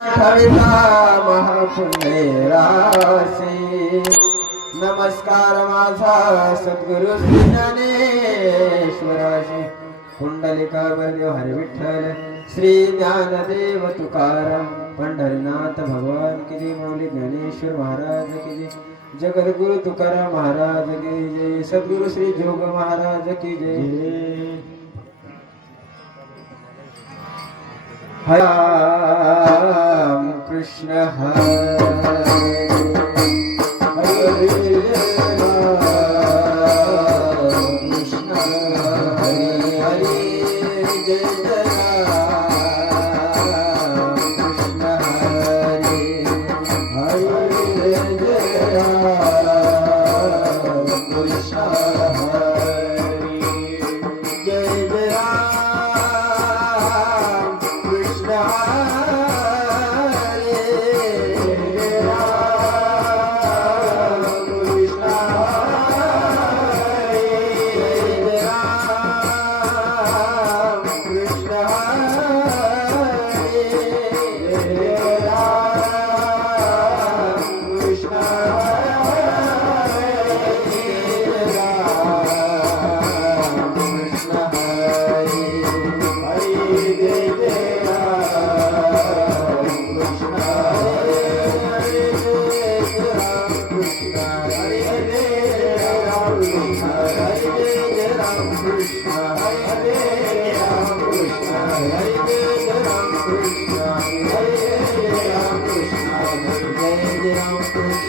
ठविता महापुण्य राशी नमस्कार माझा सद्गुरु श्री ज्ञानेश्वराशी पुंडलिका वरदेव हरी विठ्ठल श्री ज्ञानदेव तुकाराम पंढरीनाथ भगवान की जय माऊली ज्ञानेश्वर महाराज की जय जगद्गुरु तुकाराम महाराज की जय सद्गुरु श्री जोग महाराज की जय राम कृष्ण हरे कृष्ण हरे हरे जय जय राम कृष्ण हरे हरे जय राम कृष्ण हरे जय जय राम कृष्ण हरे राम कृष्ण हरे राम कृष्ण हरे राम कृष्ण Hare